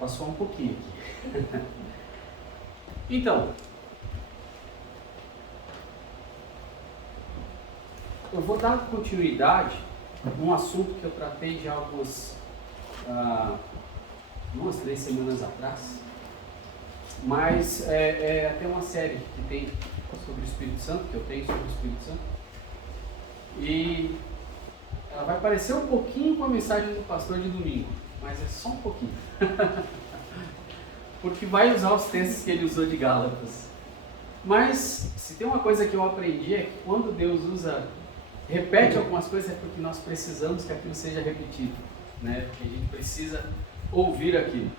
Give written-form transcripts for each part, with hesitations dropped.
passou um pouquinho aqui. Então, eu vou dar continuidade num assunto que eu tratei já algumas 2-3 semanas atrás, mas é até uma série que tem sobre o Espírito Santo, que eu tenho sobre o Espírito Santo, e ela vai parecer um pouquinho com a mensagem do pastor de domingo, mas é só um pouquinho, porque vai usar os textos que ele usou de Gálatas. Mas se tem uma coisa que eu aprendi é que quando Deus repete algumas coisas é porque nós precisamos que aquilo seja repetido, né? Porque a gente precisa ouvir aquilo.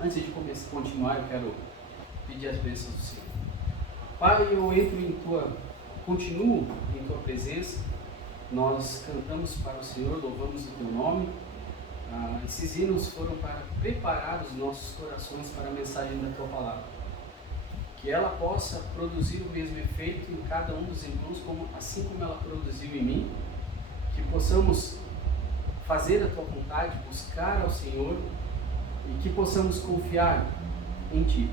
Antes de continuar, eu quero pedir as bênçãos do Senhor. Pai, eu continuo em Tua presença, nós cantamos para o Senhor, louvamos o Teu nome. Esses hinos foram para preparar os nossos corações para a mensagem da Tua palavra. Que ela possa produzir o mesmo efeito em cada um dos irmãos, assim como ela produziu em mim. Que possamos fazer a Tua vontade, buscar ao Senhor e que possamos confiar em Ti.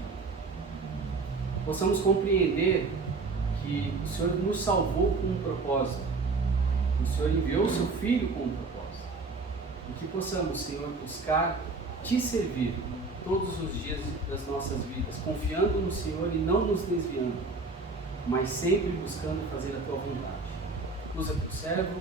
Possamos compreender que o Senhor nos salvou com um propósito. O Senhor enviou o Seu Filho com um propósito. E que possamos, Senhor, buscar Te servir todos os dias das nossas vidas, confiando no Senhor e não nos desviando, mas sempre buscando fazer a Tua vontade. Usa Teu servo,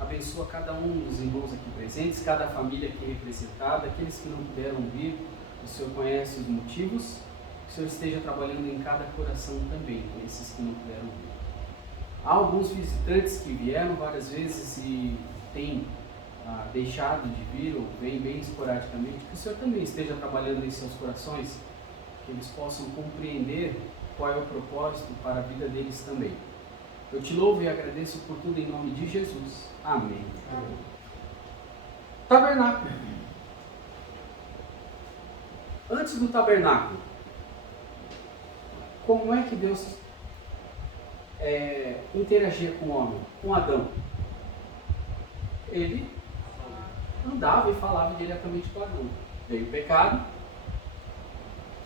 abençoa cada um dos irmãos aqui presentes, cada família aqui representada, aqueles que não puderam vir, o Senhor conhece os motivos, que o Senhor esteja trabalhando em cada coração também, esses que não puderam vir. Há alguns visitantes que vieram várias vezes e têm deixado de vir ou vem bem esporadicamente, que o Senhor também esteja trabalhando em seus corações, que eles possam compreender qual é o propósito para a vida deles também. Eu Te louvo e agradeço por tudo em nome de Jesus. Amém. Amém. Tabernáculo. Antes do tabernáculo, como é que Deus interagia com o homem, com Adão? Ele andava e falava diretamente com Adão. Veio o pecado,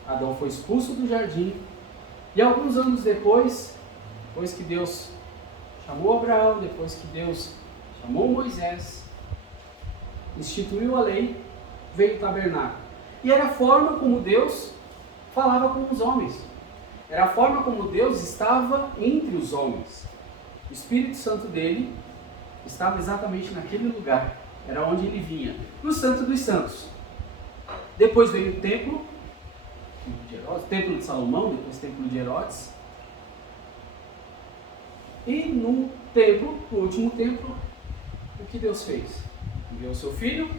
Adão foi expulso do jardim, e alguns anos depois que Deus chamou Abraão, depois que Deus chamou Moisés, instituiu a lei, veio o tabernáculo. E era a forma como Deus falava com os homens. Era a forma como Deus estava entre os homens. O Espírito Santo dele estava exatamente naquele lugar. Era onde ele vinha, no Santo dos Santos. Depois veio o templo de Salomão, depois o templo de Herodes. E no último templo, o que Deus fez? Enviou o seu Filho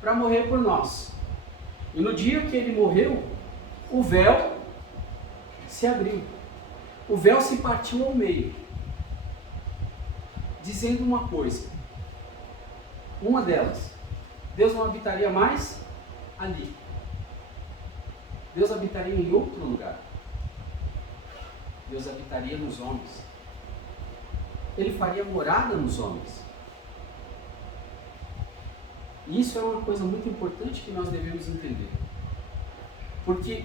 para morrer por nós. E no dia que ele morreu, o véu se abriu. O véu se partiu ao meio, dizendo uma coisa. Uma delas, Deus não habitaria mais ali. Deus habitaria em outro lugar. Deus habitaria nos homens. Ele faria morada nos homens. E isso é uma coisa muito importante que nós devemos entender. Porque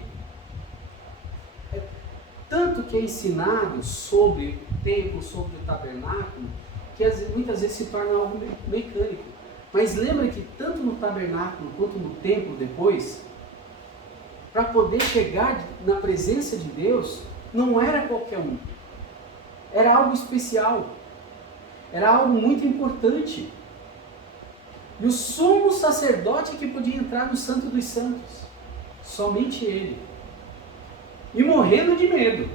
tanto que é ensinado sobre o templo, sobre o tabernáculo, que muitas vezes se torna algo mecânico. Mas lembra que tanto no tabernáculo quanto no templo depois, para poder chegar na presença de Deus, não era qualquer um. Era algo especial. Era algo muito importante. E o sumo sacerdote que podia entrar no Santo dos Santos. Somente ele. E morrendo de medo.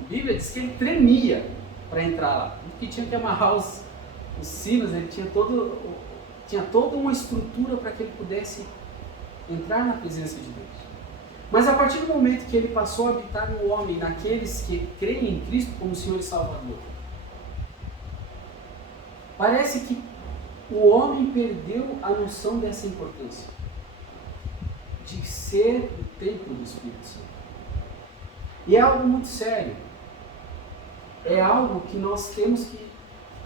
A Bíblia diz que ele tremia para entrar lá. Porque tinha que amarrar os sinos, ele tinha toda uma estrutura para que ele pudesse entrar na presença de Deus. Mas a partir do momento que ele passou a habitar no homem, naqueles que creem em Cristo como Senhor e Salvador, parece que o homem perdeu a noção dessa importância de ser o templo do Espírito Santo. E é algo muito sério. É algo que nós temos que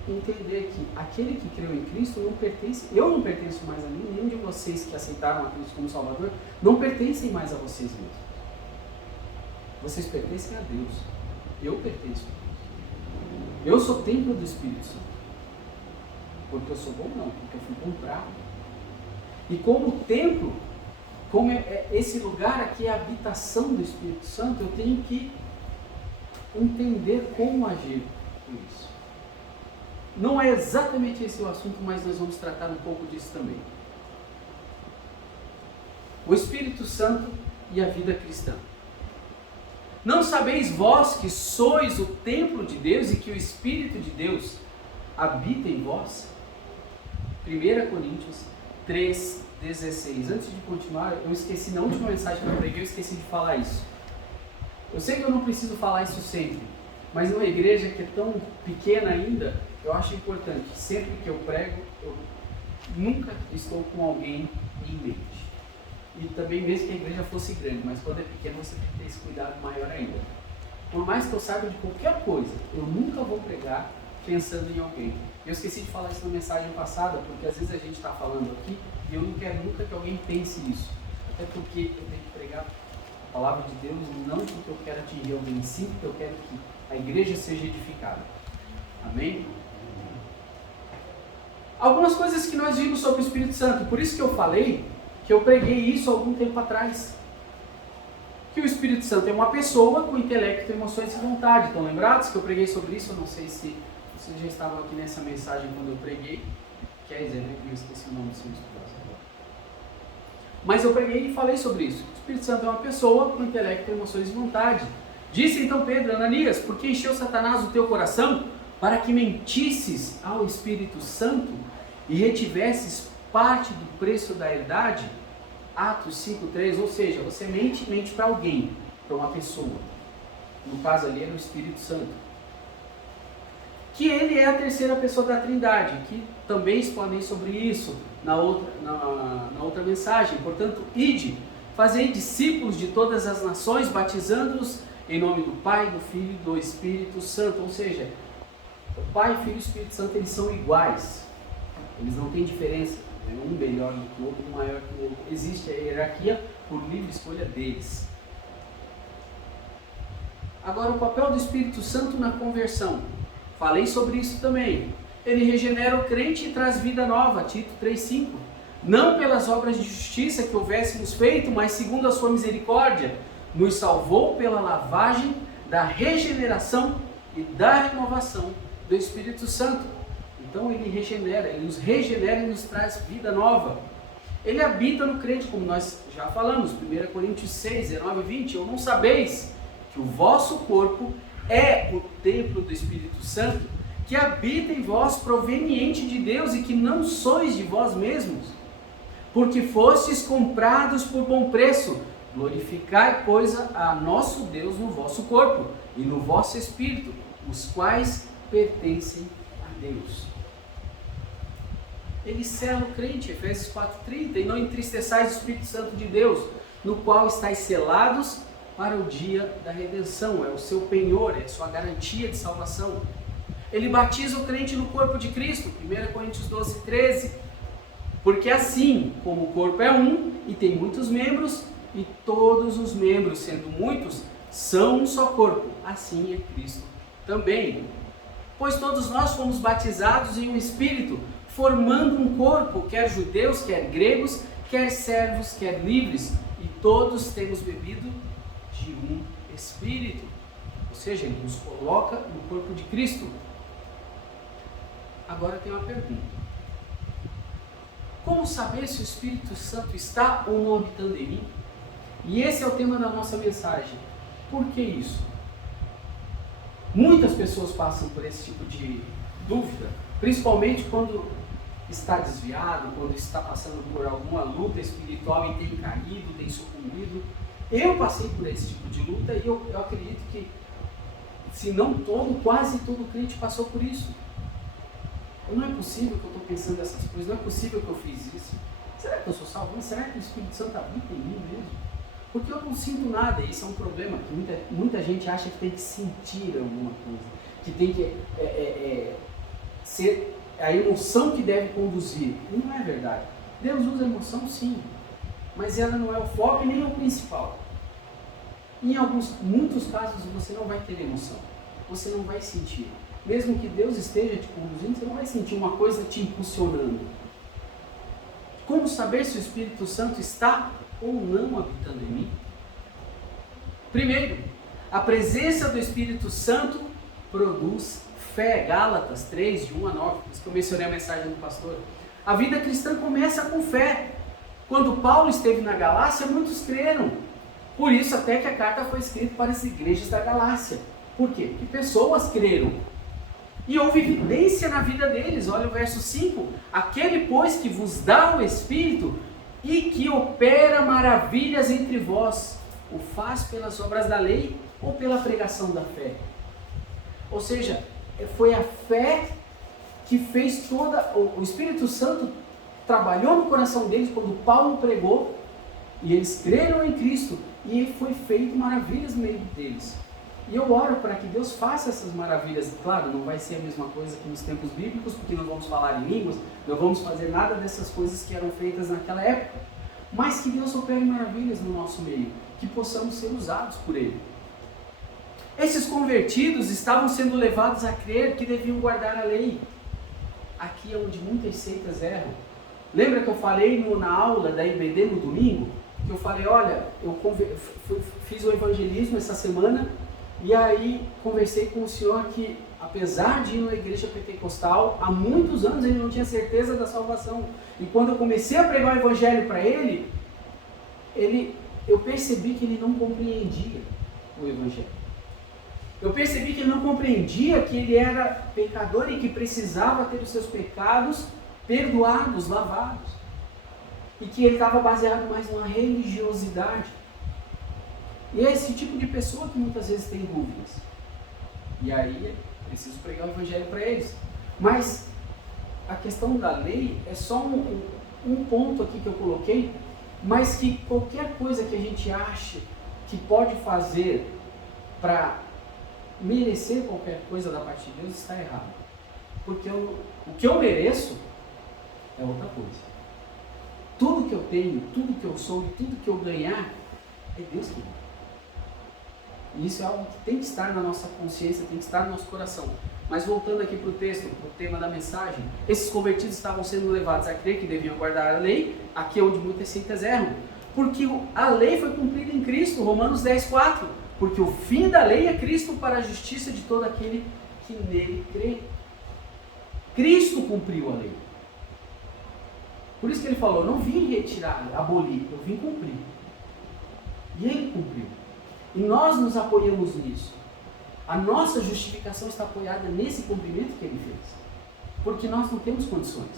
entender que aquele que creu em Cristo não pertence, eu não pertenço mais a mim, nenhum de vocês que aceitaram a Cristo como Salvador, não pertencem mais a vocês mesmos. Vocês pertencem a Deus. Eu pertenço a Deus. Eu sou templo do Espírito Santo. Porque eu sou bom? Não, porque eu fui comprado. E como templo, como esse lugar aqui é a habitação do Espírito Santo, eu tenho que entender como agir com isso. Não é exatamente esse o assunto, mas nós vamos tratar um pouco disso também. O Espírito Santo e a vida cristã. Não sabeis vós que sois o templo de Deus e que o Espírito de Deus habita em vós? 1 Coríntios 3,16. Antes de continuar, eu esqueci, na última mensagem que eu preguei, eu esqueci de falar isso. Eu sei que eu não preciso falar isso sempre, mas numa igreja que é tão pequena ainda, eu acho importante, sempre que eu prego, eu nunca estou com alguém em mente. E também mesmo que a igreja fosse grande, mas quando é pequena você tem que ter esse cuidado maior ainda. Por mais que eu saiba de qualquer coisa, eu nunca vou pregar pensando em alguém. Eu esqueci de falar isso na mensagem passada, porque às vezes a gente está falando aqui e eu não quero nunca que alguém pense isso. Até porque eu tenho que pregar a palavra de Deus não porque eu quero atingir alguém em si, porque eu quero que a igreja seja edificada. Amém? Algumas coisas que nós vimos sobre o Espírito Santo, por isso que eu falei que eu preguei isso há algum tempo atrás. Que o Espírito Santo é uma pessoa com intelecto, emoções e vontade. Estão lembrados que eu preguei sobre isso? Eu não sei se vocês já estavam aqui nessa mensagem quando eu preguei. Quer dizer, né? Eu esqueci o nome do seu esposo agora. Mas eu preguei e falei sobre isso. O Espírito Santo é uma pessoa com intelecto, emoções e vontade. Disse então Pedro, Ananias, por que encheu Satanás o teu coração para que mentisses ao Espírito Santo e retivesses parte do preço da herdade? Atos 5,3, ou seja, você mente para alguém, para uma pessoa. No caso ali era o Espírito Santo. Que ele é a terceira pessoa da Trindade, que também explanei sobre isso na outra mensagem. Portanto, ide, fazei discípulos de todas as nações, batizando-os em nome do Pai, do Filho e do Espírito Santo. Ou seja, o Pai, o Filho e o Espírito Santo, eles são iguais. Eles não têm diferença. Um melhor do que o outro, um maior que o outro. Existe a hierarquia por livre escolha deles. Agora, o papel do Espírito Santo na conversão. Falei sobre isso também. Ele regenera o crente e traz vida nova, Tito 3,5. Não pelas obras de justiça que houvéssemos feito, mas segundo a sua misericórdia, nos salvou pela lavagem da regeneração e da renovação do Espírito Santo. Então ele regenera, ele nos regenera e nos traz vida nova. Ele habita no crente, como nós já falamos, 1 Coríntios 6, 19 e 20. Ou não sabeis que o vosso corpo é o templo do Espírito Santo, que habita em vós, proveniente de Deus, e que não sois de vós mesmos, porque fostes comprados por bom preço. Glorificai, pois, a nosso Deus no vosso corpo e no vosso espírito, os quais pertencem a Deus. Ele sela o crente, Efésios 4,30, e não entristeçais o Espírito Santo de Deus, no qual estáis selados para o dia da redenção. É o seu penhor, é a sua garantia de salvação. Ele batiza o crente no corpo de Cristo, 1 Coríntios 12,13, porque assim como o corpo é um e tem muitos membros, e todos os membros, sendo muitos, são um só corpo, assim é Cristo também. Pois todos nós fomos batizados em um Espírito, formando um corpo, quer judeus, quer gregos, quer servos, quer livres, e todos temos bebido de um Espírito. Ou seja, ele nos coloca no corpo de Cristo. Agora tem uma pergunta. Como saber se o Espírito Santo está ou não habitando em mim? E esse é o tema da nossa mensagem. Por que isso? Muitas pessoas passam por esse tipo de dúvida, principalmente quando está desviado, quando está passando por alguma luta espiritual e tem caído, tem sucumbido. Eu passei por esse tipo de luta e eu acredito que, se não todo, quase todo crente passou por isso. Não é possível que eu estou pensando essas coisas, não é possível que eu fiz isso. Será que eu sou salvo? Será que o Espírito Santo habita em mim mesmo? Porque eu não sinto nada, e isso é um problema, que muita gente acha que tem que sentir alguma coisa, que tem que ser a emoção que deve conduzir. Não é verdade. Deus usa a emoção sim, mas ela não é o foco e nem o principal. Em muitos casos você não vai ter emoção, você não vai sentir. Mesmo que Deus esteja te conduzindo, você não vai sentir uma coisa te impulsionando. Como saber se o Espírito Santo está ou não habitando em mim? Primeiro, a presença do Espírito Santo produz fé. Gálatas 3, de 1 a 9, por isso que eu mencionei a mensagem do pastor. A vida cristã começa com fé. Quando Paulo esteve na Galácia, muitos creram. Por isso até que a carta foi escrita para as igrejas da Galácia. Por quê? Porque pessoas creram. E houve evidência na vida deles. Olha o verso 5. Aquele, pois, que vos dá o Espírito e que opera maravilhas entre vós, o faz pelas obras da lei ou pela pregação da fé? Ou seja, foi a fé que fez toda... O Espírito Santo trabalhou no coração deles quando Paulo pregou, e eles creram em Cristo, e foi feito maravilhas no meio deles. E eu oro para que Deus faça essas maravilhas. Claro, não vai ser a mesma coisa que nos tempos bíblicos, porque não vamos falar em línguas, não vamos fazer nada dessas coisas que eram feitas naquela época, mas que Deus opere maravilhas no nosso meio, que possamos ser usados por Ele. Esses convertidos estavam sendo levados a crer que deviam guardar a lei. Aqui é onde muitas seitas erram. Lembra que eu falei na aula da IBD no domingo? Que eu falei, olha, eu fiz o evangelismo essa semana, e aí conversei com o senhor que, apesar de ir na igreja pentecostal, há muitos anos ele não tinha certeza da salvação. E quando eu comecei a pregar o evangelho para ele, eu percebi que ele não compreendia o evangelho. Eu percebi que ele não compreendia que ele era pecador e que precisava ter os seus pecados perdoados, lavados. E que ele estava baseado mais numa religiosidade. E é esse tipo de pessoa que muitas vezes tem dúvidas. E aí é preciso pregar o evangelho para eles. Mas a questão da lei é só um ponto aqui que eu coloquei, mas que qualquer coisa que a gente ache que pode fazer para merecer qualquer coisa da parte de Deus está errado. Porque o que eu mereço é outra coisa. Tudo que eu tenho, tudo que eu sou e tudo que eu ganhar é Deus que dá. E isso é algo que tem que estar na nossa consciência, tem que estar no nosso coração. Mas voltando aqui para o texto, para o tema da mensagem, esses convertidos estavam sendo levados a crer que deviam guardar a lei, aqui é onde muitas seitas erram, porque a lei foi cumprida em Cristo, Romanos 10:4, porque o fim da lei é Cristo para a justiça de todo aquele que nele crê. Cristo cumpriu a lei. Por isso que ele falou, não vim retirar, abolir, eu vim cumprir. E ele cumpriu. E nós nos apoiamos nisso. A nossa justificação está apoiada nesse cumprimento que ele fez. Porque nós não temos condições.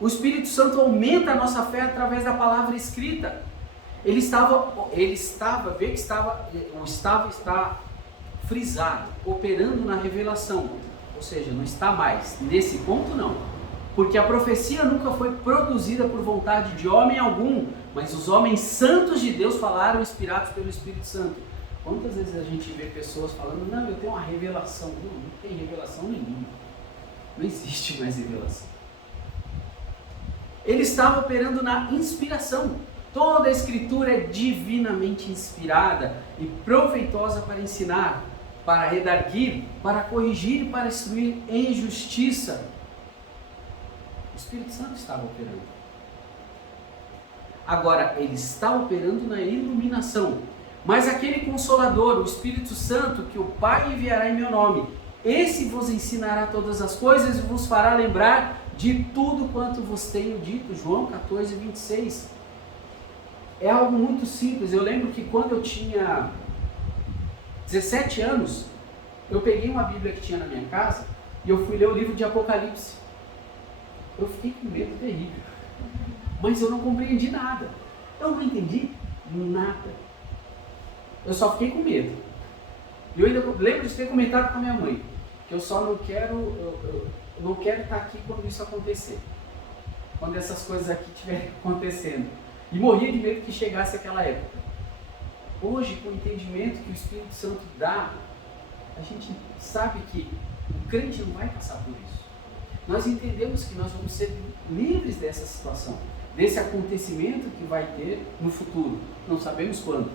O Espírito Santo aumenta a nossa fé através da palavra escrita. O estava está frisado, operando na revelação. Ou seja, não está mais. Nesse ponto não. Porque a profecia nunca foi produzida por vontade de homem algum, mas os homens santos de Deus falaram inspirados pelo Espírito Santo. Quantas vezes a gente vê pessoas falando, não, eu tenho uma revelação. Não tem revelação nenhuma. Não existe mais revelação. Ele estava operando na inspiração. Toda a Escritura é divinamente inspirada e proveitosa para ensinar, para redarguir, para corrigir e para instruir em justiça. O Espírito Santo estava operando. Agora, ele está operando na iluminação. Mas aquele Consolador, o Espírito Santo, que o Pai enviará em meu nome, esse vos ensinará todas as coisas e vos fará lembrar de tudo quanto vos tenho dito. João 14:26. É algo muito simples. Eu lembro que quando eu tinha 17 anos, eu peguei uma Bíblia que tinha na minha casa e eu fui ler o livro de Apocalipse. Eu fiquei com medo terrível, mas eu não compreendi nada, eu não entendi nada, eu só fiquei com medo. E eu ainda lembro de ter comentado com a minha mãe, que eu só não quero, eu não quero estar aqui quando isso acontecer, quando essas coisas aqui estiverem acontecendo, e morria de medo que chegasse aquela época. Hoje, com o entendimento que o Espírito Santo dá, a gente sabe que O crente não vai passar por isso. Nós entendemos que nós vamos ser livres dessa situação, desse acontecimento que vai ter no futuro. Não sabemos quando.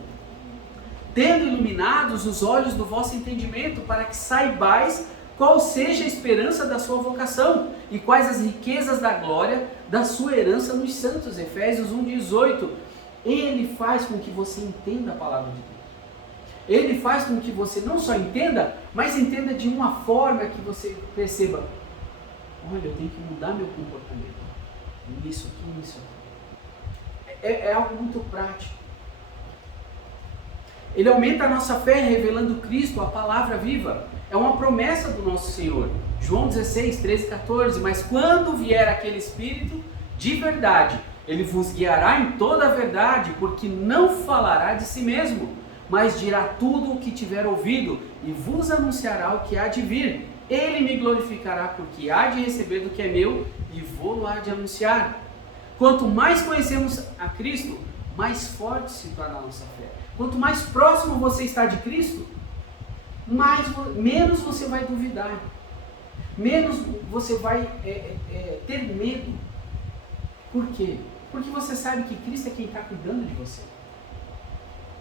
Tendo iluminados os olhos do vosso entendimento, para que saibais qual seja a esperança da sua vocação e quais as riquezas da glória da sua herança nos santos. Efésios 1,18. Ele faz com que você entenda a palavra de Deus. Ele faz com que você não só entenda, mas entenda de uma forma que você perceba: olha, eu tenho que mudar meu comportamento. Nisso aqui, nisso aqui. É algo muito prático. Ele aumenta a nossa fé revelando Cristo, a palavra viva. É uma promessa do nosso Senhor. João 16, 13, 14. Mas quando vier aquele Espírito de verdade, ele vos guiará em toda a verdade, porque não falará de si mesmo, mas dirá tudo o que tiver ouvido e vos anunciará o que há de vir. Ele me glorificará, porque há de receber do que é meu e vou há de anunciar. Quanto mais conhecemos a Cristo, mais forte se torna a nossa fé. Quanto mais próximo você está de Cristo, menos você vai duvidar, menos você vai ter medo. Por quê? Porque você sabe que Cristo é quem está cuidando de você.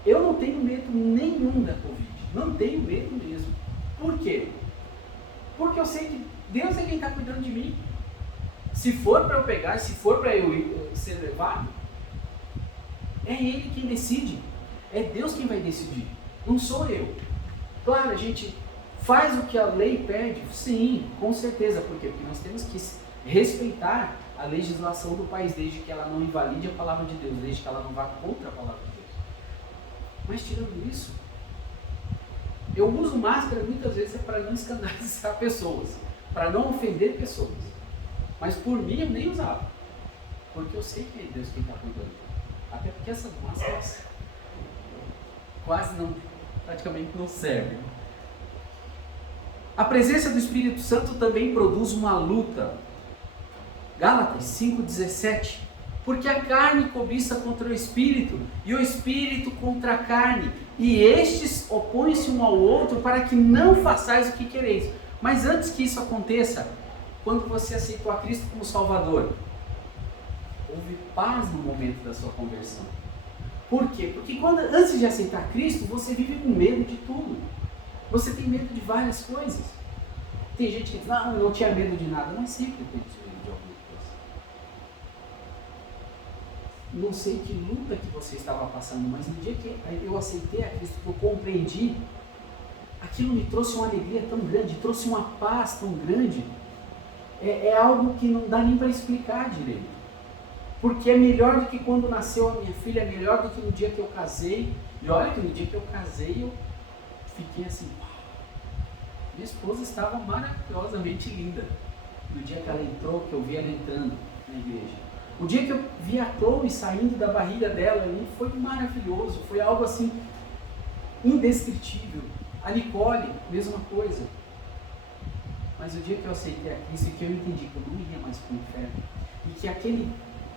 Eu não tenho medo nenhum da Covid, não tenho medo mesmo. Por quê? Porque eu sei que Deus é quem está cuidando de mim. Se for para eu pegar, se for para eu ser levado, é Ele quem decide. É Deus quem vai decidir, não sou eu. Claro, a gente faz o que a lei pede, sim, com certeza. Por quê? Porque nós temos que respeitar a legislação do país, desde que ela não invalide a palavra de Deus, desde que ela não vá contra a palavra de Deus. Mas tirando isso, eu uso máscara muitas vezes para não escandalizar pessoas, para não ofender pessoas. Mas por mim eu nem usava, porque eu sei que é Deus quem está cuidando. Até porque essas máscaras praticamente não servem. A presença do Espírito Santo também produz uma luta. Gálatas 5,17. Porque a carne cobiça contra o Espírito, e o Espírito contra a carne, e estes opõem-se um ao outro para que não façais o que quereis. Mas antes que isso aconteça, quando você aceitou a Cristo como Salvador, houve paz no momento da sua conversão. Por quê? Porque antes de aceitar Cristo, você vive com medo de tudo. Você tem medo de várias coisas. Tem gente que diz, não, eu não tinha medo de nada. Mas sempre tem medo de alguma coisa. Não sei que luta que você estava passando, mas no dia que eu aceitei a Cristo, que eu compreendi, aquilo me trouxe uma alegria tão grande, trouxe uma paz tão grande. É algo que não dá nem para explicar direito. Porque é melhor do que quando nasceu a minha filha, é melhor do que no dia que eu casei. E olha que no dia que eu casei, eu fiquei assim, minha esposa estava maravilhosamente linda. No dia que ela entrou, que eu vi ela entrando na igreja. O dia que eu vi a Chloe saindo da barriga dela ali, foi maravilhoso, foi algo assim, indescritível. A Nicole, mesma coisa. Mas o dia que eu aceitei a Cristo, que eu entendi que eu não iria mais para o inferno, e que aquele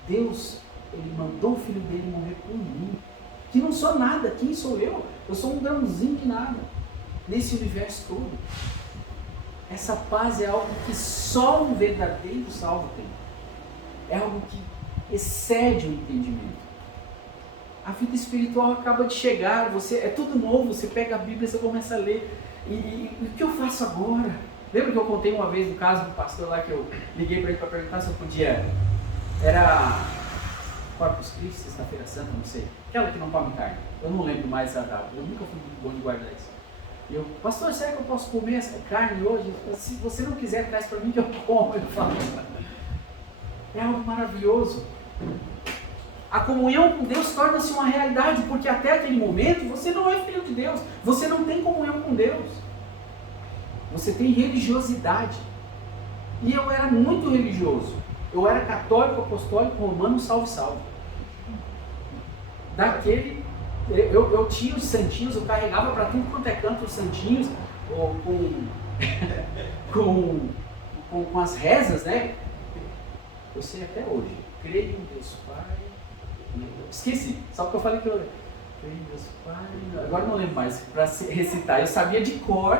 Deus, Ele mandou o Filho dele morrer por mim, que não sou nada, quem sou eu? Eu sou um grãozinho de nada, nesse universo todo. Essa paz é algo que só um verdadeiro salvo tem. É algo que excede o entendimento. A vida espiritual acaba de chegar, é tudo novo, você pega a Bíblia, você começa a ler, e o que eu faço agora? Lembra que eu contei uma vez o caso do pastor lá, que eu liguei para ele para perguntar se eu podia... Era Corpus Christi, Sexta-feira Santa, não sei. Aquela que não come carne. Eu não lembro mais a data. Eu nunca fui muito bom de guardar isso. E eu, pastor, será que eu posso comer essa carne hoje? Se você não quiser, traz para mim que eu como. Eu falo. É algo maravilhoso. A comunhão com Deus torna-se uma realidade, porque até aquele momento você não é filho de Deus. Você não tem comunhão com Deus. Você tem religiosidade. E eu era muito religioso. Eu era católico, apostólico, romano, salve. Daquele, eu tinha os santinhos, eu carregava para tudo quanto é canto os santinhos, com as rezas, né? Eu sei até hoje. Creio em Deus Pai. Esqueci, só porque eu falei que eu creio em Deus Pai. Agora não lembro mais para recitar. Eu sabia de cor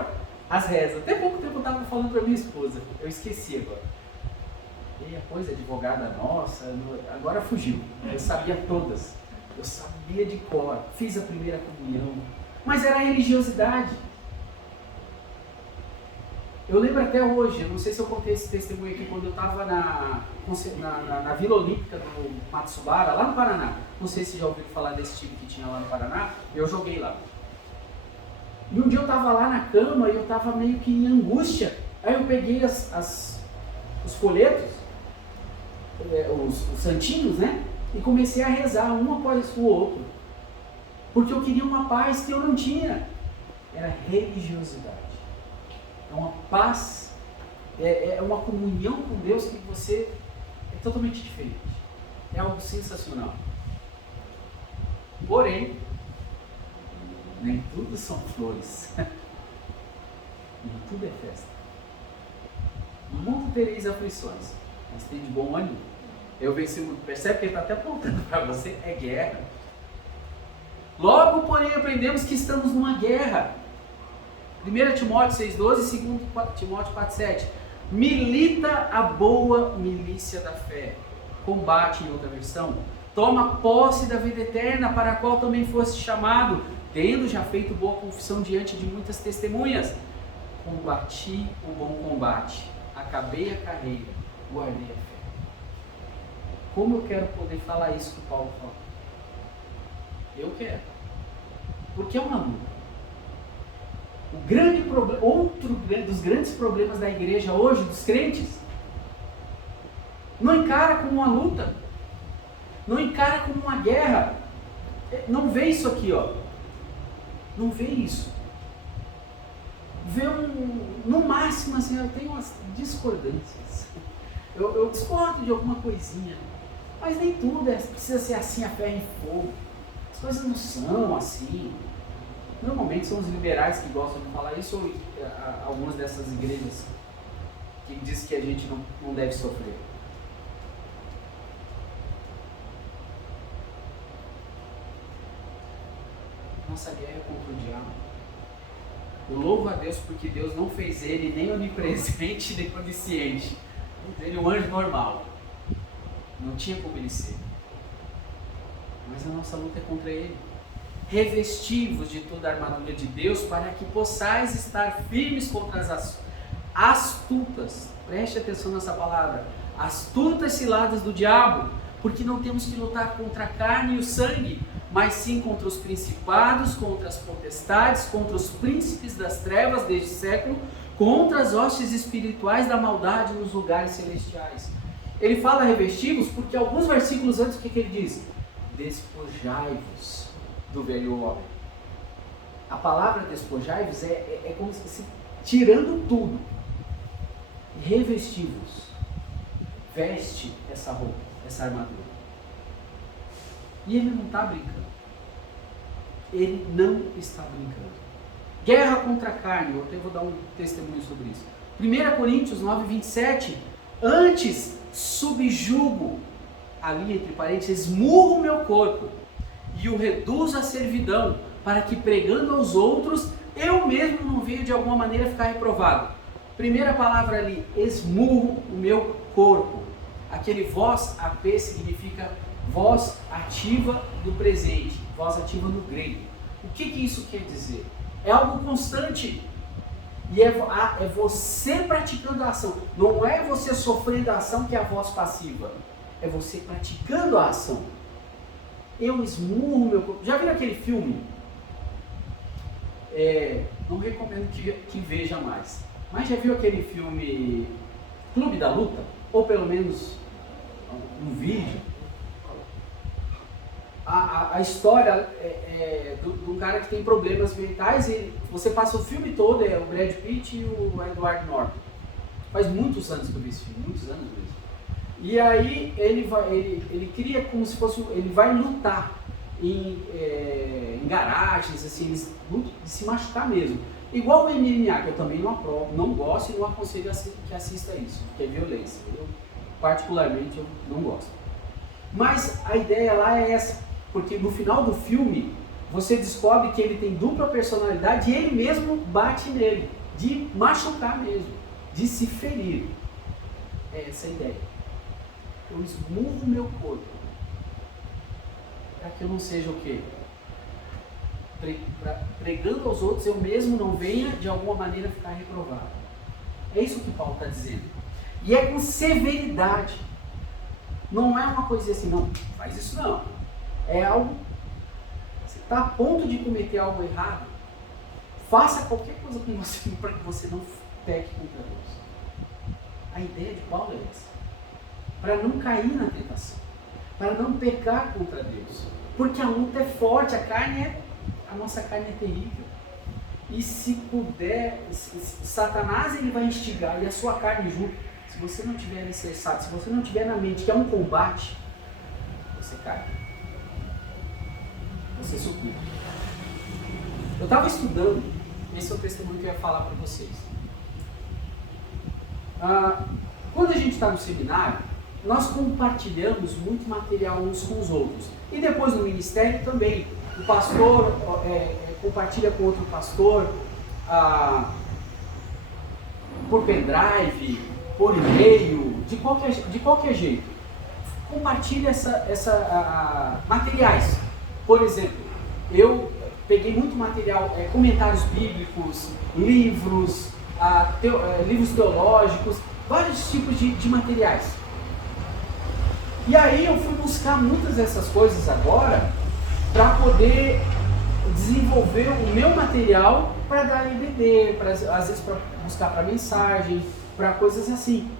as rezas. Até pouco tempo eu estava falando para minha esposa, eu esqueci agora. E a coisa advogada nossa, agora fugiu. Eu sabia todas. Eu sabia de cor, fiz a primeira comunhão. Mas era religiosidade. Eu lembro até hoje, eu não sei se eu contei esse testemunho aqui, quando eu estava na Vila Olímpica do Matsubara, lá no Paraná. Não sei se já ouviram falar desse time que tinha lá no Paraná, eu joguei lá. E um dia eu estava lá na cama e eu estava meio que em angústia. Aí eu peguei os folhetos, os santinhos, né? E comecei a rezar um após o outro. Porque eu queria uma paz que eu não tinha. Era religiosidade. É uma paz, é uma comunhão com Deus que você é totalmente diferente. É algo sensacional. Porém, nem tudo são flores. Nem tudo é festa. No mundo tereis aflições, mas tem de bom ânimo. Eu venci o mundo. Percebe que ele está até apontando para você, é guerra. Logo, porém, aprendemos que estamos numa guerra. 1 Timóteo 6,12 e 2 Timóteo 4,7. Milita a boa milícia da fé. Combate, em outra versão. Toma posse da vida eterna, para a qual também foste chamado, tendo já feito boa confissão diante de muitas testemunhas. Combati o bom combate. Acabei a carreira. Guardei a fé. Como eu quero poder falar isso que o Paulo fala? Eu quero. Porque é uma luta. O grande problema, outro dos grandes problemas da igreja hoje, dos crentes, não encara como uma luta, não encara como uma guerra, não vê isso aqui, ó, não vê isso, vê no máximo assim, eu tenho umas discordâncias, eu discordo de alguma coisinha, mas nem tudo precisa ser assim a ferro e fogo, as coisas não são assim. Normalmente são os liberais que gostam de falar isso, ou algumas dessas igrejas que dizem que a gente não deve sofrer. Nossa guerra é contra o diabo. Eu louvo a Deus porque Deus não fez ele nem onipresente nem onisciente. Ele é um anjo normal. Não tinha como ele ser. Mas a nossa luta é contra ele. Revesti-vos de toda a armadura de Deus, para que possais estar firmes contra as astutas, preste atenção nessa palavra, astutas ciladas do diabo, porque não temos que lutar contra a carne e o sangue, mas sim contra os principados, contra as potestades, contra os príncipes das trevas deste século, contra as hostes espirituais da maldade nos lugares celestiais. Ele fala revesti-vos porque alguns versículos antes, o que ele diz? Despojai-vos do velho homem. A palavra despojai-vos é como se tirando tudo. Revesti-vos. Veste essa roupa, essa armadura. E ele não está brincando. Ele não está brincando. Guerra contra a carne. Eu até vou dar um testemunho sobre isso. 1 Coríntios 9, 27. Antes subjugo, ali entre parênteses, esmurro o meu corpo e o reduzo à servidão, para que pregando aos outros, eu mesmo não venha de alguma maneira ficar reprovado. Primeira palavra ali, esmurro o meu corpo. Aquele voz AP significa voz ativa do presente, voz ativa no grego. O que isso quer dizer? É algo constante. E é você praticando a ação. Não é você sofrendo a ação que é a voz passiva. É você praticando a ação. Eu esmurro meu corpo. Já viram aquele filme? Não recomendo que veja mais. Mas já viu aquele filme Clube da Luta? Ou pelo menos um vídeo? A história de um cara que tem problemas mentais e você passa o filme todo, é o Brad Pitt e o Edward Norton. Faz muitos anos que eu vi esse filme, muitos anos mesmo. E aí ele cria como se fosse, ele vai lutar em garagens, assim, eles lutam de se machucar mesmo. Igual o MMA, que eu também não aprovo, não gosto e não aconselho que assista isso, porque é violência. Eu, particularmente, eu não gosto. Mas a ideia lá é essa, porque no final do filme, você descobre que ele tem dupla personalidade e ele mesmo bate nele. de machucar mesmo, de se ferir. É essa a ideia. Eu esmurro o meu corpo para que eu não seja o quê? Pregando aos outros, eu mesmo não venha de alguma maneira ficar reprovado. É isso que Paulo está dizendo. E é com severidade. Não é uma coisa assim, não, faz isso não. É algo, você está a ponto de cometer algo errado, faça qualquer coisa com você para que você não peque contra Deus. A ideia de Paulo é essa. Para não cair na tentação. Para não pecar contra Deus. Porque a luta é forte, a nossa carne é terrível. E se puder, Satanás ele vai instigar e a sua carne junto. Se você não tiver alicerçado, se você não tiver na mente que é um combate, você cai. Você sucumbe. Eu estava estudando, esse é o testemunho que eu ia falar para vocês. Quando a gente está no seminário, nós compartilhamos muito material uns com os outros. E depois no ministério também. O pastor compartilha com outro pastor por pendrive, por e-mail, de qualquer jeito. Compartilha materiais. Por exemplo, eu peguei muito material, comentários bíblicos, livros, livros teológicos, vários tipos de materiais. E aí eu fui buscar muitas dessas coisas agora para poder desenvolver o meu material para dar EBD, às vezes para buscar para mensagem, para coisas assim.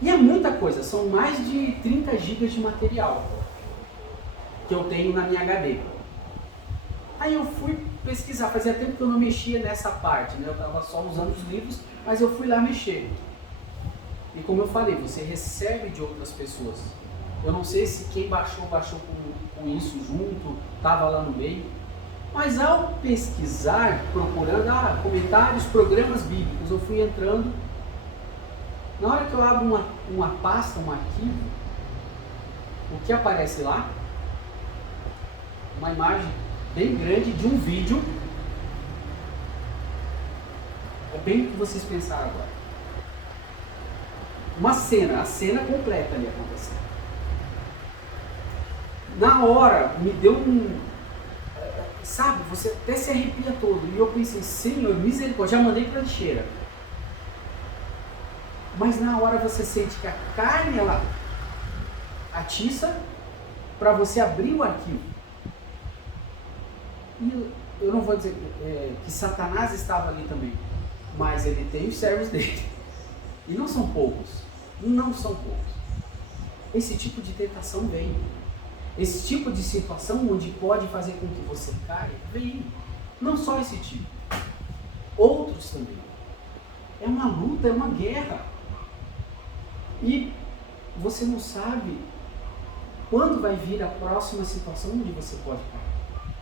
E é muita coisa, são mais de 30 gigas de material que eu tenho na minha HD. Aí eu fui pesquisar, fazia tempo que eu não mexia nessa parte, né? Eu estava só usando os livros, mas eu fui lá mexer. E como eu falei, você recebe de outras pessoas. Eu não sei se quem baixou com isso junto, estava lá no meio. Mas ao pesquisar, procurando comentários, programas bíblicos, eu fui entrando. Na hora que eu abro uma pasta, um arquivo, o que aparece lá? Uma imagem bem grande de um vídeo. É bem o que vocês pensaram agora. Uma cena, a cena completa ali acontecendo. Na hora, me deu sabe, você até se arrepia todo. E eu pensei, Senhor, misericórdia, já mandei para a lixeira. Mas na hora você sente que a carne, ela atiça para você abrir o arquivo. E eu não vou dizer que Satanás estava ali também, mas ele tem os servos dele. E não são poucos. Não são poucos. Esse tipo de tentação vem. Esse tipo de situação onde pode fazer com que você caia, vem. Não só esse tipo. Outros também. É uma luta, é uma guerra. E você não sabe quando vai vir a próxima situação onde você pode cair.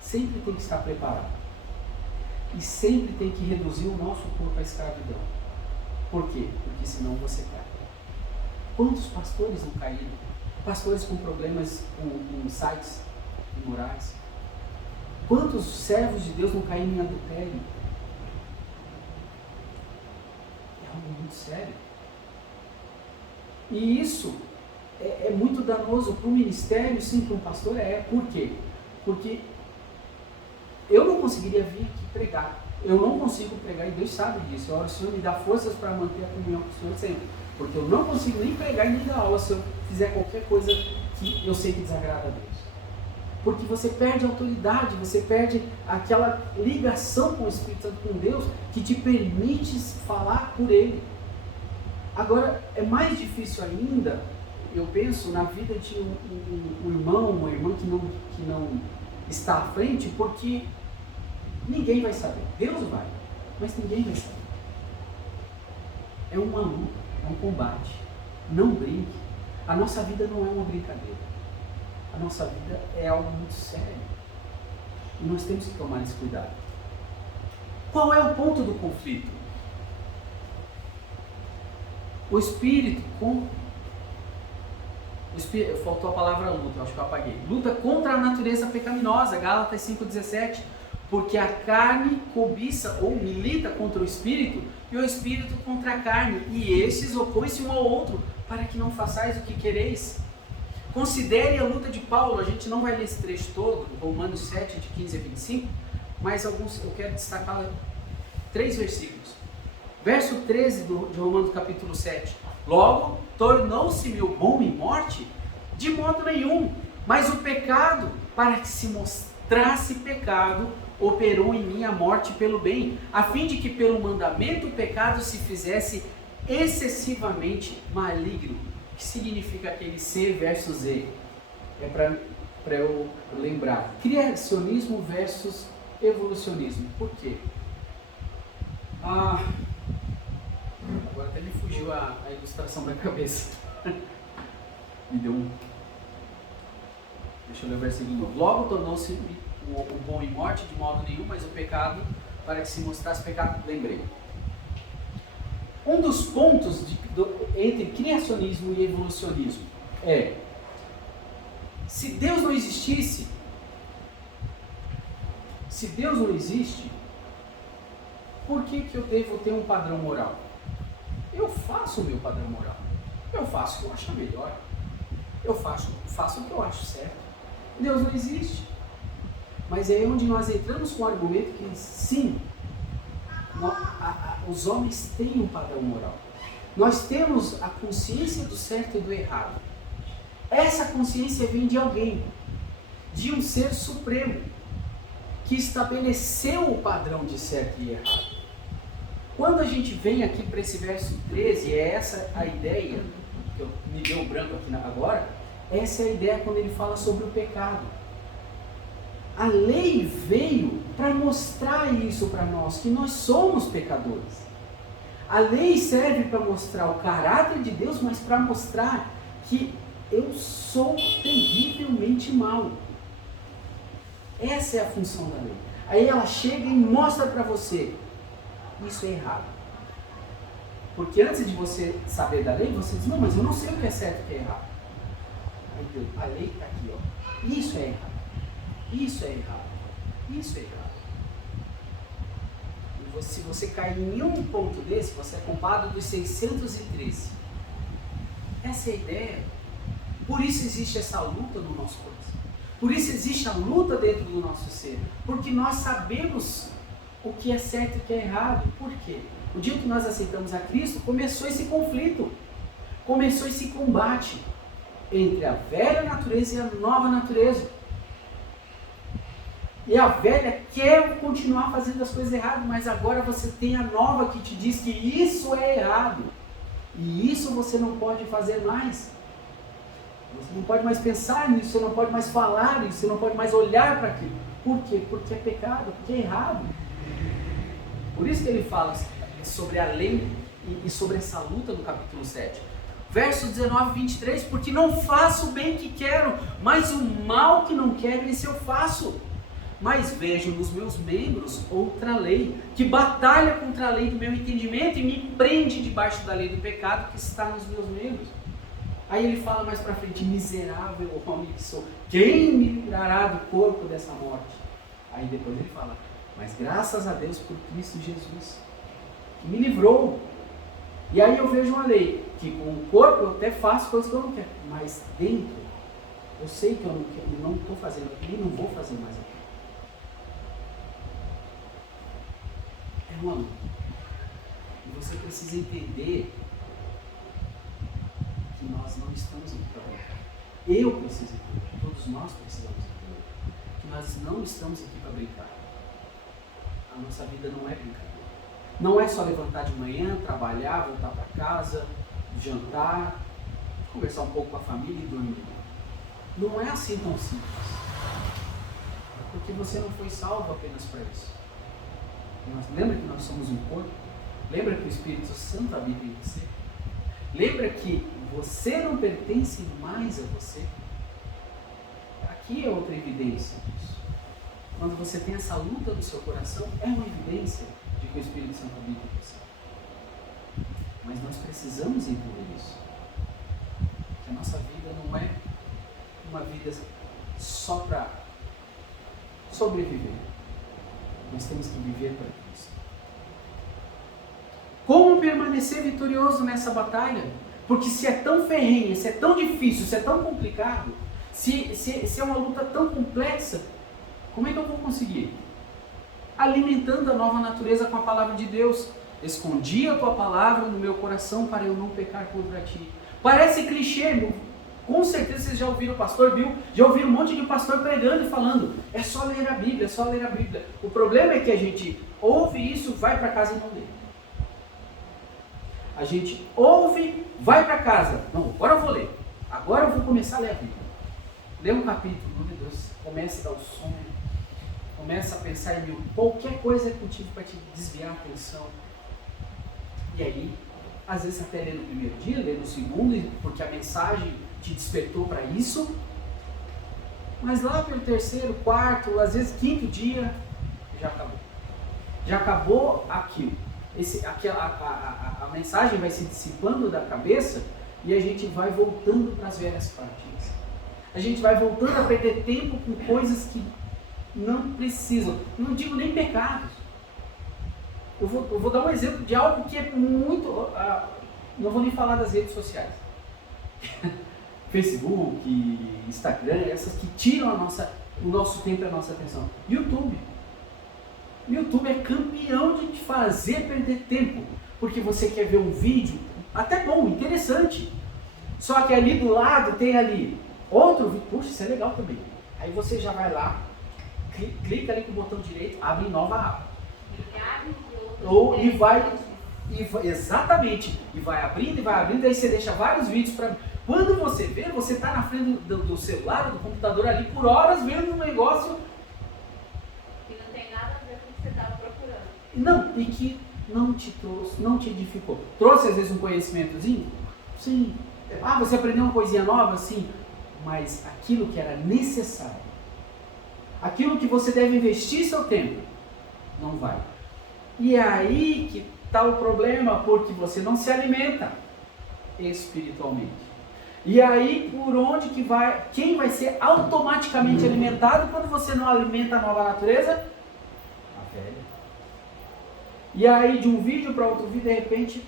Sempre tem que estar preparado. E sempre tem que reduzir o nosso corpo à escravidão. Por quê? Porque senão você cai. Quantos pastores não caíram? Pastores com problemas com sites imorais. Quantos servos de Deus não caíram em adultério? É algo muito sério. E isso é muito danoso para o ministério, sim, para um pastor Por quê? Porque eu não conseguiria vir aqui pregar. Eu não consigo pregar e Deus sabe disso. Eu oro, Senhor, me dá forças para manter a comunhão com o Senhor sempre. Porque eu não consigo nem pregar e nem dar aula se eu fizer qualquer coisa que eu sei que desagrada a Deus. Porque você perde a autoridade, você perde aquela ligação com o Espírito Santo, com Deus, que te permite falar por Ele. Agora, é mais difícil ainda, eu penso, na vida de um irmão, uma irmã que não está à frente, porque ninguém vai saber. Deus vai, mas ninguém vai saber. É uma luta, é um combate. Não brinque. A nossa vida não é uma brincadeira. A nossa vida é algo muito sério. E nós temos que tomar esse cuidado. Qual é o ponto do conflito? O espírito faltou a palavra luta, acho que eu apaguei. Luta contra a natureza pecaminosa, Gálatas 5,17. Porque a carne cobiça ou milita contra o espírito e o espírito contra a carne, e esses opõem-se um ao outro, para que não façais o que quereis. Considere a luta de Paulo. A gente não vai ler esse trecho todo, Romanos 7, de 15 a 25, mas alguns eu quero destacar 3 versículos. Verso 13 de Romanos capítulo 7. Logo, tornou-se-me o bom em morte? De modo nenhum, mas o pecado, para que se mostrasse pecado, operou em mim a morte pelo bem, a fim de que pelo mandamento o pecado se fizesse excessivamente maligno. O que significa aquele C versus E? É para eu lembrar. Criacionismo versus evolucionismo. Por quê? Agora até me fugiu a ilustração da cabeça. Me deu um... Deixa eu ler o versículo de novo. Logo tornou-se o bom em morte de modo nenhum, mas o pecado, para que se mostrasse pecado, lembrei. Um dos pontos entre criacionismo e evolucionismo é: se Deus não existisse, se Deus não existe, por que eu devo ter um padrão moral? Eu faço o meu padrão moral. Eu faço o que eu acho melhor. Eu faço o que eu acho certo. Deus não existe. Mas é aí onde nós entramos com o argumento que sim, os homens têm um padrão moral. Nós temos a consciência do certo e do errado. Essa consciência vem de alguém, de um ser supremo, que estabeleceu o padrão de certo e errado. Quando a gente vem aqui para esse verso 13, é essa a ideia, que me deu branco aqui agora, essa é a ideia quando ele fala sobre o pecado. A lei veio para mostrar isso para nós, que nós somos pecadores. A lei serve para mostrar o caráter de Deus, mas para mostrar que eu sou terrivelmente mau. Essa é a função da lei. Aí ela chega e mostra para você, isso é errado. Porque antes de você saber da lei, você diz, não, mas eu não sei o que é certo e o que é errado. Aí Deus, a lei está aqui, ó. Isso é errado. Isso é errado. Isso é errado. E se você cair em um ponto desse, você é culpado dos 613. Essa é a ideia. Por isso existe essa luta no nosso coração. Por isso existe a luta dentro do nosso ser. Porque nós sabemos o que é certo e o que é errado. Por quê? O dia que nós aceitamos a Cristo, começou esse conflito. Começou esse combate entre a velha natureza e a nova natureza. E a velha quer continuar fazendo as coisas erradas, mas agora você tem a nova que te diz que isso é errado. E isso você não pode fazer mais. Você não pode mais pensar nisso, você não pode mais falar nisso, você não pode mais olhar para aquilo. Por quê? Porque é pecado, porque é errado. Por isso que ele fala sobre a lei e sobre essa luta no capítulo 7. Versos 19 e 23, porque não faço o bem que quero, mas o mal que não quero, esse eu faço. Mas vejo nos meus membros outra lei, que batalha contra a lei do meu entendimento e me prende debaixo da lei do pecado que está nos meus membros. Aí ele fala mais para frente, miserável homem que sou, quem me livrará do corpo dessa morte? Aí depois ele fala, mas graças a Deus por Cristo Jesus, que me livrou. E aí eu vejo uma lei, que com o corpo eu até faço coisas que eu não quero, mas dentro, eu sei que eu não estou fazendo aquilo e não vou fazer mais aquilo. É uma luta. E você precisa entender que nós não estamos aqui para brincar. Eu preciso entender, todos nós precisamos entender, que nós não estamos aqui para brincar. A nossa vida não é brincadeira. Não é só levantar de manhã, trabalhar, voltar para casa, jantar, conversar um pouco com a família e dormir. Não é assim tão simples. Porque você não foi salvo apenas para isso. Lembra que nós somos um corpo? Lembra que o Espírito Santo habita em você? Lembra que você não pertence mais a você? Aqui é outra evidência disso. Quando você tem essa luta no seu coração, é uma evidência de que o Espírito Santo habita em você. Mas nós precisamos entender isso. Que a nossa vida não é uma vida só para sobreviver. Nós temos que viver para Cristo. Como permanecer vitorioso nessa batalha? Porque se é tão ferrenha, se é tão difícil, se é tão complicado, se é uma luta tão complexa, como é que eu vou conseguir? Alimentando a nova natureza com a palavra de Deus. Escondi a tua palavra no meu coração para eu não pecar contra ti. Parece clichê, com certeza vocês já ouviram o pastor Bill, já ouviram um monte de pastor pregando e falando, é só ler a Bíblia, é só ler a Bíblia. O problema é que a gente ouve isso, vai para casa e não lê. A gente ouve, vai para casa, não, agora eu vou ler, agora eu vou começar a ler a Bíblia. Lê um capítulo, meu Deus, começa a dar o sonho, começa a pensar em qualquer coisa é contigo para te desviar a atenção. E aí, às vezes até lê no primeiro dia, lê no segundo, porque a mensagem te despertou para isso. Mas lá pelo terceiro, quarto, às vezes quinto dia, já acabou. Já acabou aquilo. A mensagem vai se dissipando da cabeça e a gente vai voltando para as velhas práticas. A gente vai voltando a perder tempo com coisas que não precisam. Não digo nem pecados. Eu vou dar um exemplo de algo que é muito... não vou nem falar das redes sociais. Facebook, Instagram, essas que tiram o nosso tempo e a nossa atenção. YouTube. O YouTube é campeão de te fazer perder tempo. Porque você quer ver um vídeo, até bom, interessante. Só que ali do lado tem ali outro vídeo. Puxa, isso é legal também. Aí você já vai lá, clica ali com o botão direito, abre nova aba. Exatamente, e vai abrindo, aí você deixa vários vídeos para... Quando você vê, você está na frente do celular, do computador ali por horas vendo um negócio que não tem nada a ver com o que você estava procurando. Não, e que não te trouxe, não te edificou. Trouxe às vezes um conhecimentozinho? Sim. Você aprendeu uma coisinha nova? Sim. Mas aquilo que era necessário, aquilo que você deve investir seu tempo, não vai. E é aí que está o problema, porque você não se alimenta espiritualmente. E aí por onde que vai, quem vai ser automaticamente alimentado quando você não alimenta a nova natureza? A velha. E aí de um vídeo para outro vídeo, de repente,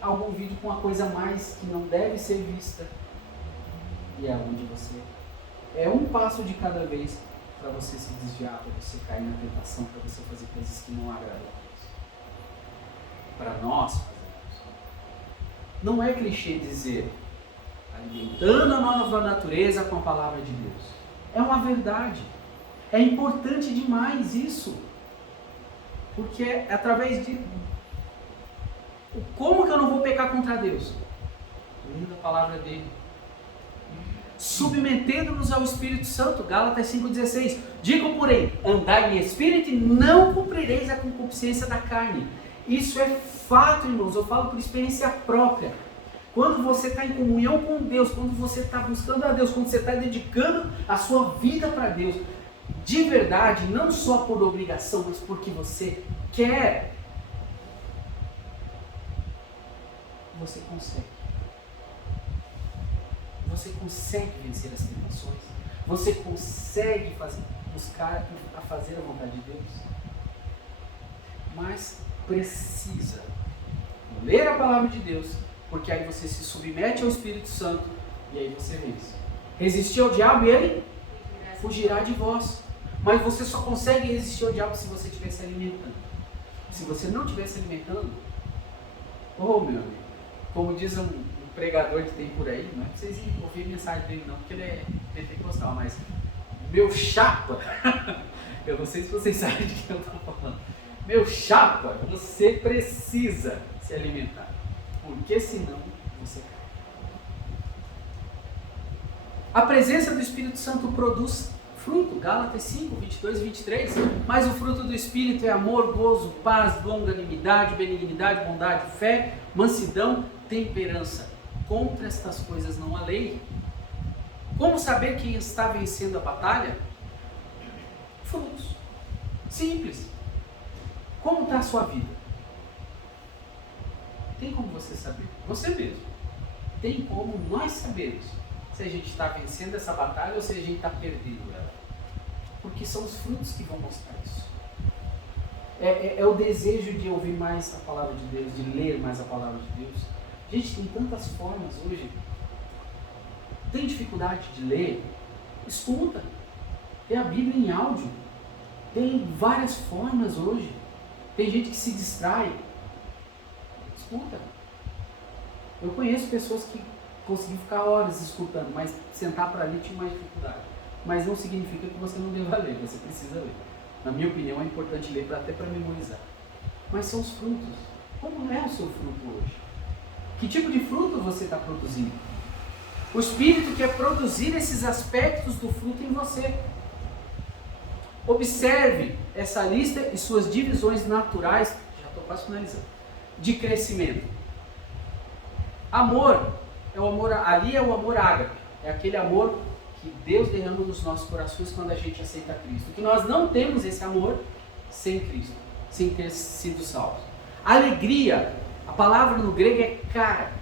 algum vídeo com uma coisa a mais que não deve ser vista. E é onde você... É um passo de cada vez para você se desviar, para você cair na tentação, para você fazer coisas que não agradam a Deus. Para nós fazermos. Não é clichê dizer alimentando a nova natureza com a palavra de Deus. É uma verdade. É importante demais isso. Porque é através de... Como que eu não vou pecar contra Deus? Lendo a palavra dele. Submetendo-nos ao Espírito Santo, Gálatas 5,16. Digo, porém, andai em espírito e não cumprireis a concupiscência da carne. Isso é fato, irmãos, eu falo por experiência própria. Quando você está em comunhão com Deus, quando você está buscando a Deus, quando você está dedicando a sua vida para Deus, de verdade, não só por obrigação, mas porque você quer, você consegue. Você consegue vencer as tentações. Você consegue buscar a fazer a vontade de Deus. Mas precisa ler a palavra de Deus, porque aí você se submete ao Espírito Santo e aí você vence. Resistir ao diabo e ele fugirá de vós. Mas você só consegue resistir ao diabo se você estiver se alimentando. Se você não estiver se alimentando, meu amigo, como diz um pregador que tem por aí, não é pra vocês ouvirem a mensagem dele não, porque ele é pentecostal, mas meu chapa, eu não sei se vocês sabem de que eu estou falando, meu chapa, você precisa se alimentar, porque senão você cai. A presença do Espírito Santo produz fruto, Gálatas 5, 22 e 23, mas o fruto do Espírito é amor, gozo, paz, longanimidade, benignidade, bondade, fé, mansidão, temperança. Contra estas coisas não há lei. Como saber quem está vencendo a batalha? Frutos. Simples. Como está a sua vida? Tem como você saber? Você mesmo. Tem como nós sabermos se a gente está vencendo essa batalha ou se a gente está perdendo ela. Porque são os frutos que vão mostrar isso. É o desejo de ouvir mais a palavra de Deus, de ler mais a palavra de Deus. Gente, tem tantas formas hoje. Tem dificuldade de ler? Escuta. Tem a Bíblia em áudio. Tem várias formas hoje. Tem gente que se distrai. Escuta. Eu conheço pessoas que conseguiam ficar horas escutando, mas sentar para ler tinha mais dificuldade. Mas não significa que você não deva ler, você precisa ler. Na minha opinião, é importante ler até para memorizar. Mas são os frutos. Como é o seu fruto hoje? Que tipo de fruto você está produzindo? O Espírito quer produzir esses aspectos do fruto em você. Observe essa lista e suas divisões naturais, já estou quase finalizando, de crescimento. Amor, ali é o amor ágape, é aquele amor que Deus derrama nos nossos corações quando a gente aceita Cristo. Que nós não temos esse amor sem Cristo, sem ter sido salvos. Alegria, a palavra no grego é cara,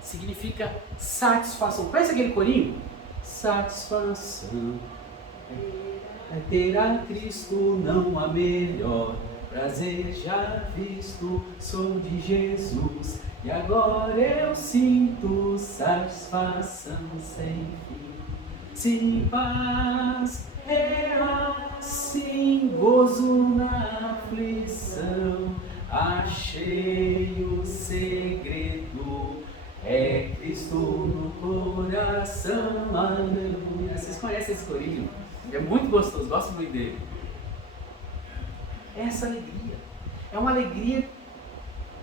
significa satisfação. Conhece aquele corinho? Satisfação é ter a Cristo, não há melhor prazer já visto, sou de Jesus e agora eu sinto satisfação sem fim. Sim, paz real, sim, gozo na aflição, achei o segredo, é Cristo no coração, aleluia. Vocês conhecem esse corinho? É muito gostoso, gosto muito dele. Essa alegria é uma alegria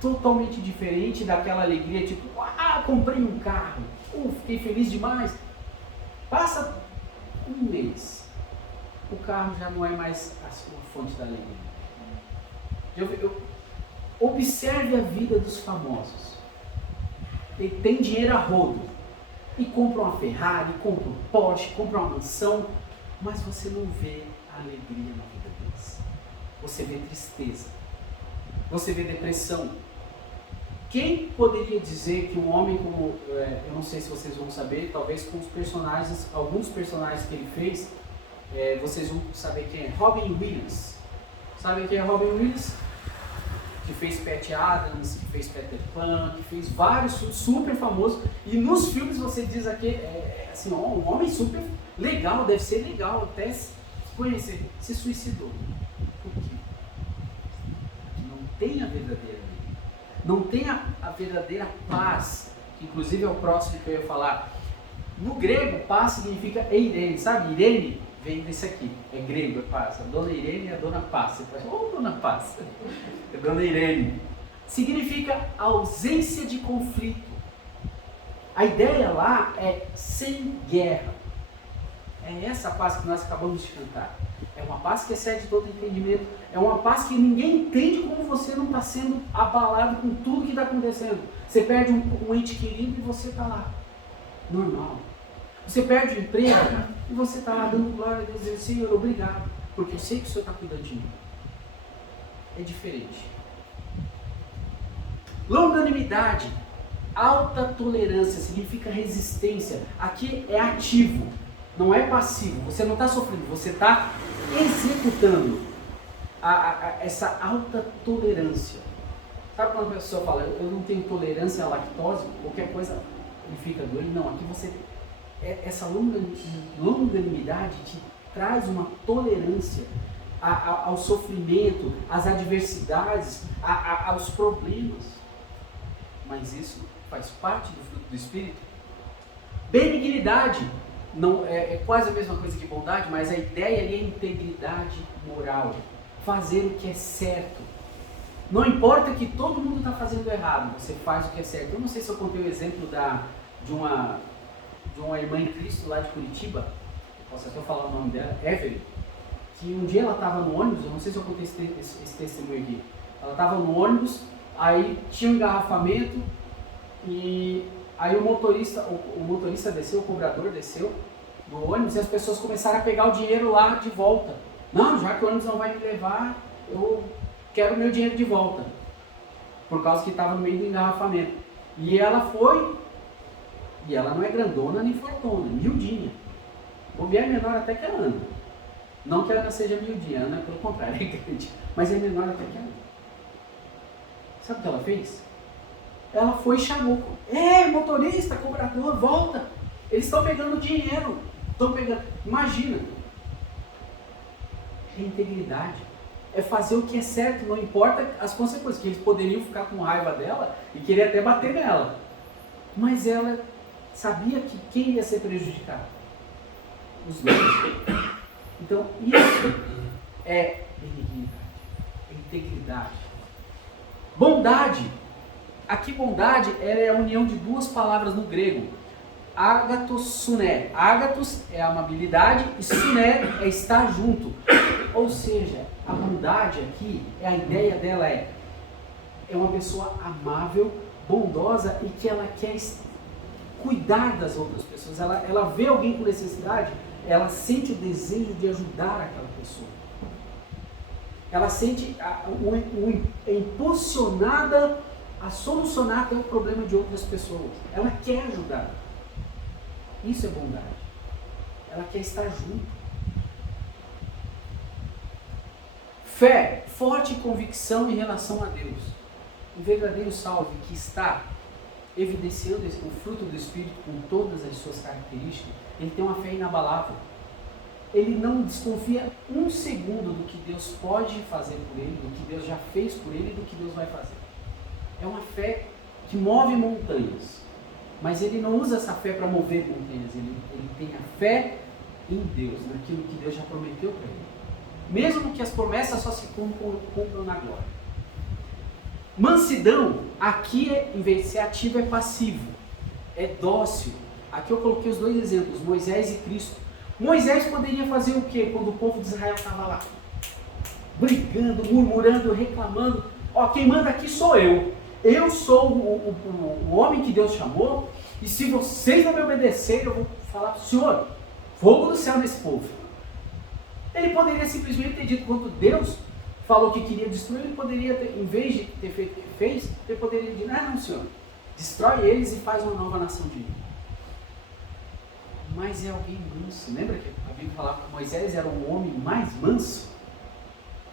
totalmente diferente daquela alegria tipo, comprei um carro, fiquei feliz demais. Passa um mês, o carro já não é mais a sua fonte da alegria. Observe a vida dos famosos. Ele tem dinheiro a rodo e compra uma Ferrari, compra um Porsche, compra uma mansão, mas você não vê a alegria na vida deles. Você vê tristeza, você vê depressão. Quem poderia dizer que um homem como, eu não sei se vocês vão saber, talvez com os personagens, alguns personagens que ele fez, vocês vão saber quem é, Robin Williams. Sabem quem é Robin Williams? Que fez Pat Adams, que fez Peter Pan, que fez vários super famosos, e nos filmes você diz aqui, assim, um homem super legal, deve ser legal até se conhecer, se suicidou. Por quê? Não tem a verdadeira alegria, não tem a verdadeira paz, que inclusive é o próximo que eu ia falar. No grego, paz significa eirene, sabe? Irene vem desse aqui, é grego, é paz. A dona Irene é a dona paz. Você fala, dona paz, é dona Irene. Significa ausência de conflito. A ideia lá é sem guerra. É essa paz que nós acabamos de cantar. É uma paz que excede todo entendimento. É uma paz que ninguém entende como você não está sendo abalado com tudo que está acontecendo. Você perde um ente querido e você está lá. Normal. Você perde o emprego e você está lá dando glória a Deus, dizendo, Senhor, obrigado, porque eu sei que o Senhor está cuidando de mim. É diferente. Longanimidade, alta tolerância, significa resistência. Aqui é ativo, não é passivo. Você não está sofrendo, você está executando essa alta tolerância. Sabe quando a pessoa fala, eu não tenho tolerância à lactose, qualquer coisa me fica doente? Não, aqui você... Essa longanimidade te traz uma tolerância ao sofrimento, às adversidades, aos problemas. Mas isso faz parte do fruto do Espírito. Benignidade, não, é quase a mesma coisa que bondade, mas a ideia ali é integridade moral. Fazer o que é certo. Não importa que todo mundo está fazendo errado, você faz o que é certo. Eu não sei se eu contei o exemplo de uma irmã em Cristo lá de Curitiba, eu posso até falar o nome dela, Evelyn, que um dia ela estava no ônibus, eu não sei se eu contei esse testemunho aqui, ela estava no ônibus, aí tinha um engarrafamento, e aí o motorista desceu, o cobrador desceu do ônibus, e as pessoas começaram a pegar o dinheiro lá de volta. Não, já que o ônibus não vai me levar, eu quero o meu dinheiro de volta, por causa que estava no meio do engarrafamento. E ela foi, e ela não é grandona nem fortuna, miudinha. Bobear menor até que ela anda. Não que a Ana seja miudinha, a Ana, pelo contrário, é grande, mas é menor até que a Ana. Sabe o que ela fez? Ela foi e chamou. Motorista, cobrador, volta. Eles estão pegando dinheiro. Estão pegando. Imagina. É integridade. É fazer o que é certo, não importa as consequências. Que eles poderiam ficar com raiva dela e querer até bater nela. Mas ela sabia que quem ia ser prejudicado? Os dois. Então, isso é benignidade, é integridade. Bondade. Aqui, bondade é a união de duas palavras no grego. Ágatos, suné. Ágatos é a amabilidade e suné é estar junto. Ou seja, a bondade aqui, a ideia dela é uma pessoa amável, bondosa e que ela quer cuidar das outras pessoas. Ela vê alguém com necessidade, ela sente o desejo de ajudar aquela pessoa. Ela sente impulsionada a solucionar até o problema de outras pessoas. Ela quer ajudar. Isso é bondade. Ela quer estar junto. Fé, forte convicção em relação a Deus. Um verdadeiro salve que está evidenciando o fruto do Espírito com todas as suas características, ele tem uma fé inabalável. Ele não desconfia um segundo do que Deus pode fazer por ele, do que Deus já fez por ele e do que Deus vai fazer. É uma fé que move montanhas, mas ele não usa essa fé para mover montanhas, ele tem a fé em Deus, naquilo que Deus já prometeu para ele. Mesmo que as promessas só se cumpram na glória. Mansidão, aqui em vez de ser ativo, é passivo, é dócil. Aqui eu coloquei os dois exemplos, Moisés e Cristo. Moisés poderia fazer o quê quando o povo de Israel estava lá? Brigando, murmurando, reclamando. Quem manda aqui sou eu. Eu sou o homem que Deus chamou, e se vocês não me obedecerem, eu vou falar para o Senhor, fogo do céu nesse povo. Ele poderia simplesmente ter dito, quando Deus falou que queria destruir, ele poderia ter, em vez de ter feito o que fez, ele poderia dizer, não, Senhor, destrói eles e faz uma nova nação de mim. Mas é alguém manso. Lembra que a Bíblia falava que Moisés era o homem mais manso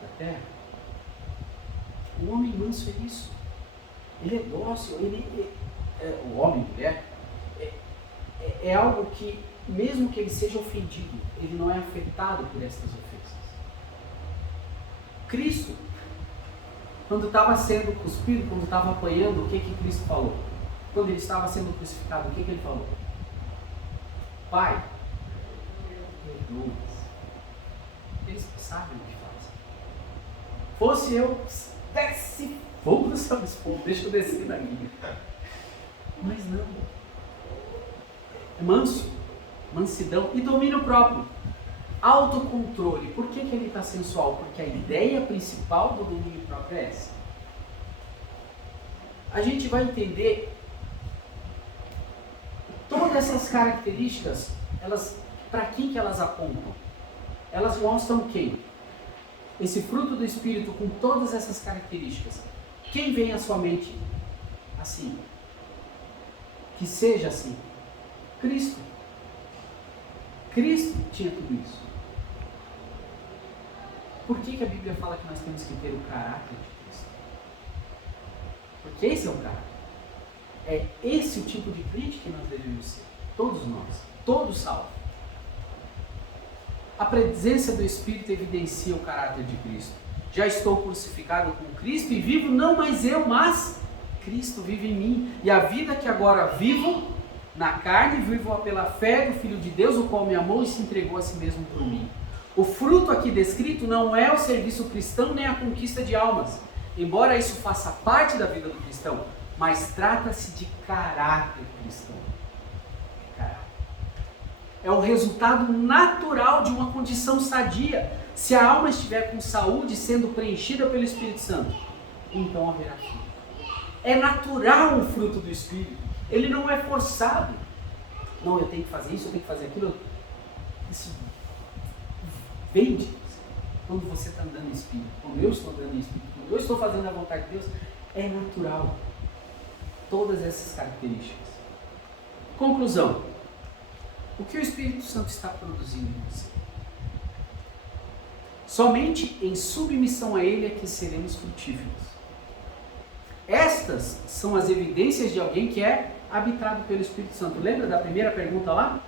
da terra? O homem manso é isso. Ele é dócil, o homem, mulher, é algo que, mesmo que ele seja ofendido, ele não é afetado por essas ofensas. Cristo, quando estava sendo cuspido, quando estava apanhando, o que Cristo falou? Quando ele estava sendo crucificado, o que ele falou? Pai, perdoa-os. Eles sabem o que fazem. Fosse eu, desce fogo do céu desse povo, deixa eu descer daqui. Mas não. É manso, mansidão e domínio próprio. Autocontrole. Por que ele está sensual? Porque a ideia principal do domínio próprio é essa. A gente vai entender todas essas características, para quem que elas apontam? Elas mostram quem? Esse fruto do Espírito com todas essas características. Quem vem à sua mente assim? Que seja assim. Cristo. Cristo tinha tudo isso. Por que a Bíblia fala que nós temos que ter o caráter de Cristo? Porque esse é o caráter. É esse o tipo de crente que nós devemos ser. Todos nós. Todos salvos. A presença do Espírito evidencia o caráter de Cristo. Já estou crucificado com Cristo e vivo não mais eu, mas Cristo vive em mim. E a vida que agora vivo na carne, vivo-a pela fé do Filho de Deus, o qual me amou e se entregou a si mesmo por mim. O fruto aqui descrito não é o serviço cristão nem a conquista de almas, embora isso faça parte da vida do cristão, mas trata-se de caráter cristão. É o resultado natural de uma condição sadia. Se a alma estiver com saúde, sendo preenchida pelo Espírito Santo, então haverá fruto. É natural o fruto do Espírito. Ele não é forçado. Não, eu tenho que fazer isso, eu tenho que fazer aquilo. Isso vem de Deus. Quando você está andando em Espírito, quando eu estou andando em Espírito, quando eu estou fazendo a vontade de Deus, é natural. Todas essas características. Conclusão. O que o Espírito Santo está produzindo em você? Somente em submissão a Ele é que seremos frutíferos. Estas são as evidências de alguém que é habitado pelo Espírito Santo. Lembra da primeira pergunta lá?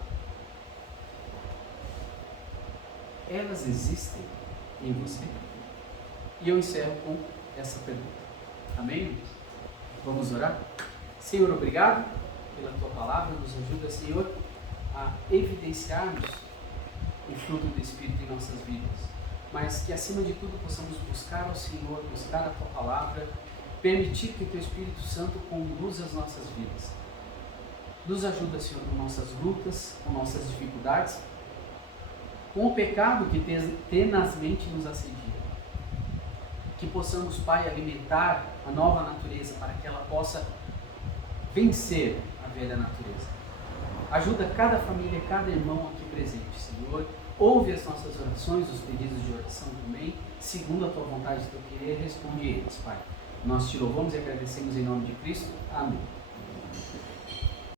Elas existem em você. E eu encerro com essa pergunta. Amém? Vamos orar? Senhor, obrigado pela Tua palavra. Nos ajuda, Senhor, a evidenciarmos o fruto do Espírito em nossas vidas. Mas que, acima de tudo, possamos buscar ao Senhor, buscar a Tua palavra, permitir que o Teu Espírito Santo conduza as nossas vidas. Nos ajuda, Senhor, com nossas lutas, com nossas dificuldades, com o pecado que tenazmente nos assedia. Que possamos, Pai, alimentar a nova natureza para que ela possa vencer a velha natureza. Ajuda cada família, cada irmão aqui presente, Senhor. Ouve as nossas orações, os pedidos de oração também, segundo a Tua vontade e Teu querer, responde eles, Pai. Nós te louvamos e agradecemos em nome de Cristo. Amém.